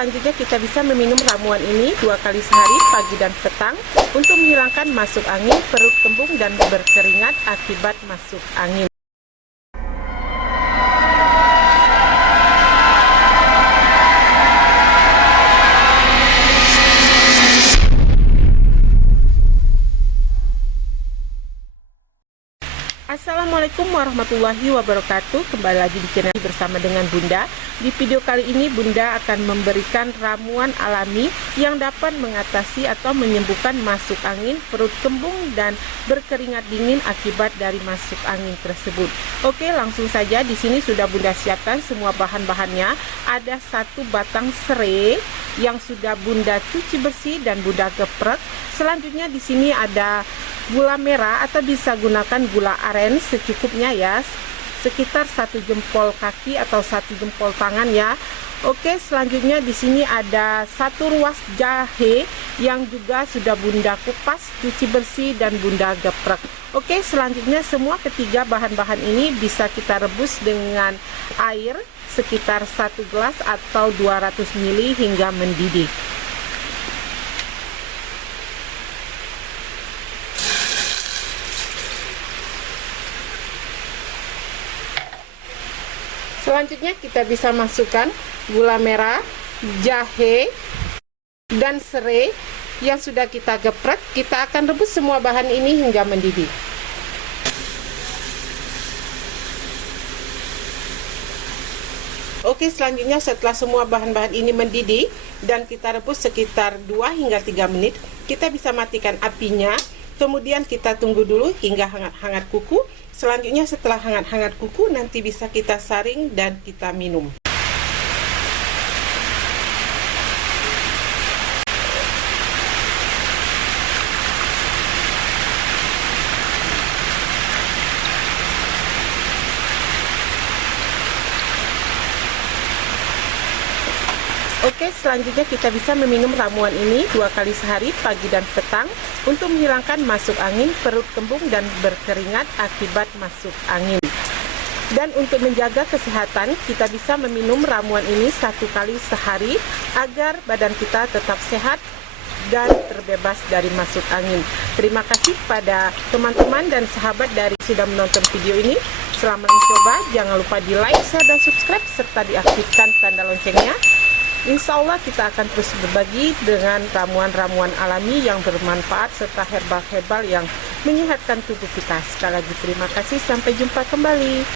selanjutnya kita bisa meminum ramuan ini 2 kali sehari, pagi dan petang, untuk menghilangkan masuk angin, perut kembung, dan berkeringat akibat masuk angin. Assalamualaikum warahmatullahi wabarakatuh. Kembali lagi di channel bersama dengan Bunda. Di video kali ini Bunda akan memberikan ramuan alami yang dapat mengatasi atau menyembuhkan masuk angin, perut kembung, dan berkeringat dingin akibat dari masuk angin tersebut. Oke, langsung saja. Di sini sudah Bunda siapkan semua bahan-bahannya. Ada 1 batang serai yang sudah Bunda cuci bersih dan Bunda geprek. Selanjutnya di sini ada gula merah atau bisa gunakan gula aren secukupnya ya, sekitar 1 jempol kaki atau 1 jempol tangan ya. Oke, selanjutnya di sini ada 1 ruas jahe yang juga sudah Bunda kupas, cuci bersih dan Bunda geprek. Oke, selanjutnya semua ketiga bahan-bahan ini bisa kita rebus dengan air sekitar 1 gelas atau 200 ml hingga mendidih. Selanjutnya kita bisa masukkan gula merah, jahe, dan serai yang sudah kita geprek. Kita akan rebus semua bahan ini hingga mendidih. Oke, selanjutnya setelah semua bahan-bahan ini mendidih dan kita rebus sekitar 2 hingga 3 menit, kita bisa matikan apinya. Kemudian kita tunggu dulu hingga hangat-hangat kuku. Selanjutnya setelah hangat-hangat kuku nanti bisa kita saring dan kita minum. Oke, selanjutnya kita bisa meminum ramuan ini 2 kali sehari, pagi dan petang, untuk menghilangkan masuk angin, perut kembung, dan berkeringat akibat masuk angin. Dan untuk menjaga kesehatan, kita bisa meminum ramuan ini 1 kali sehari agar badan kita tetap sehat dan terbebas dari masuk angin. Terima kasih pada teman-teman dan sahabat dari sudah menonton video ini. Selamat mencoba, jangan lupa di like, share, dan subscribe, serta diaktifkan tanda loncengnya. Insya Allah kita akan terus berbagi dengan ramuan-ramuan alami yang bermanfaat serta herbal-herbal yang menyehatkan tubuh kita. Sekali lagi terima kasih, sampai jumpa kembali.